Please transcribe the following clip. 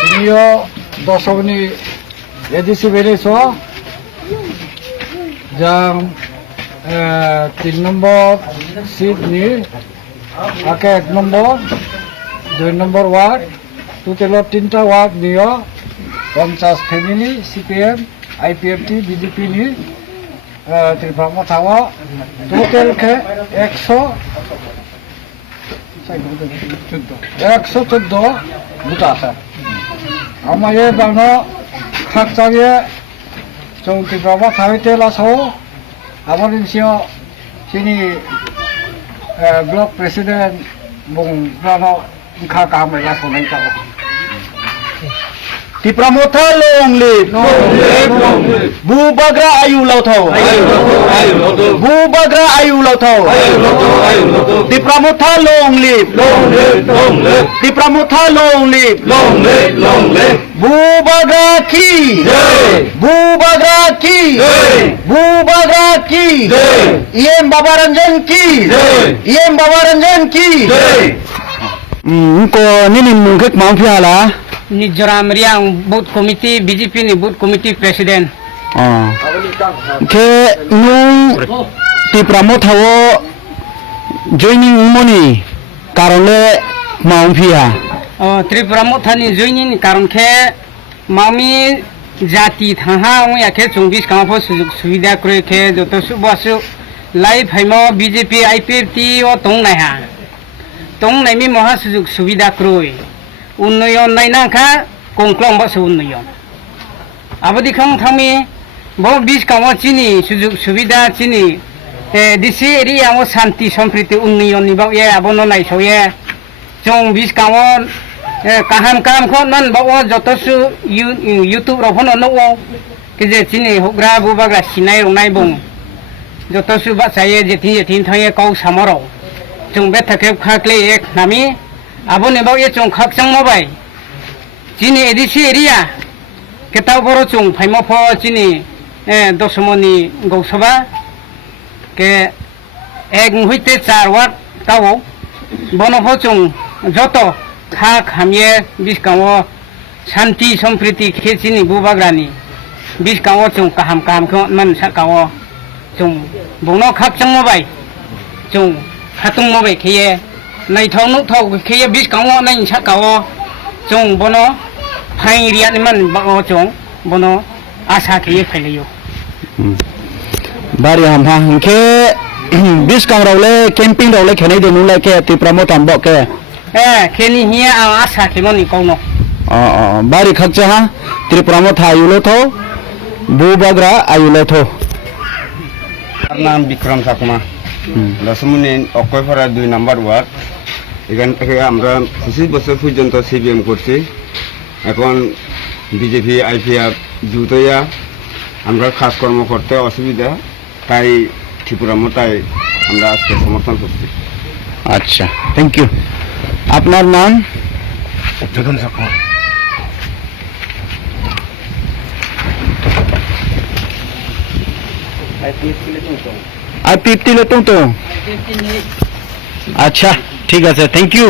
তিনিও Dosomoni edisi bereso jang 3 নম্বর seat ni ake 1 নম্বর 2 নম্বর word total 3টা word নিও 50 family CPIM IPFT BJP ni TIPRA Mothao total ke 114 buta asa amaye bangno khakchaye jong TIPRA Mothao tela so aborin sio sini block president bung prano kha kam ya sonai ta TIPRA Mothao long live bu bagra ayu lauthau bu bagra ayu lauthau TIPRA Mothao long live TIPRA Mothao long live bu bagra ki bu bagra ki bu bagra ki em baba ranjan ki em baba ranjan ki ko nini mungkek mau fiala Mizoram riang boot committee BJP ni boot committee president. Ke nung TIPRA Mothao joining money karone maumphia. TIPRA Mothao ni joining karon ke mami jati thaha ya ke 24 ka pho sujog subida kore ke joto subasu live haimo BJP IPFT o tong nai ha. Tong nai mi moha sujog subida kroi. উন্নয়ন নাই না খা কংক্লং বাসে উন্নয়ন আবদি খাং থামি বহু বিশ কাম চিনি সুযোগ সুবিধা চিনি ডিসি এরিয়া ও শান্তি সম্প্রীতি উন্নয়ন নিবাও এ আবন নাইছো এ চং বিশ কাম কাহাম কাম খ নন বাও যতসু ইউটিউব রফন নো কে যে চিনি হুগ্রা বুবাগ্রা সিনাই রনাই বং যতসু বাসায়ে যেথিন থায়ে কাউ সামরাও চং বে থাকে খাকলে এক নামি Abo ne bau ye chong khak chang mobai chini edisi area ketau boro chong phaimo pho chini Dosomoni gausoba ke ek muhite 4 watt tao bono pho chong joto kha khamye biskamo shanti sampriti khe chini bubagrani biskamo chong kaham kho man sakawo chong bono khak chang mobai chong khatung mobai khye nai thong nu thau ke bis kawo nai cha kawo chong bono phai ria ni man ba o chong bono asa ke phaileyo bari ham ha ke bis kang role camping role khenai de nu la ke TIPRA Mothao bo ke kheni hia asa ke moni kono bari khakcha ha TIPRA Mothao ayulo tho bu bagra ayulo tho নাম বিক্রম ঠাকুমা দশমনি অক্ষয়পাড়া 2 নম্বর word এখান থেকে আমরা 25 বছর পর্যন্ত CPIM করছি এখন BJP IPF জুতয়া আমরা খাস কর্ম করতে অসুবিধা তাই TIPRA Mothao আমরা আজকে সমর্থন করছি আচ্ছা থ্যাংক ইউ আপনার নাম বিক্রম ঠাকুমা IPFT le tong tong अच्छा ठीक है थैंक यू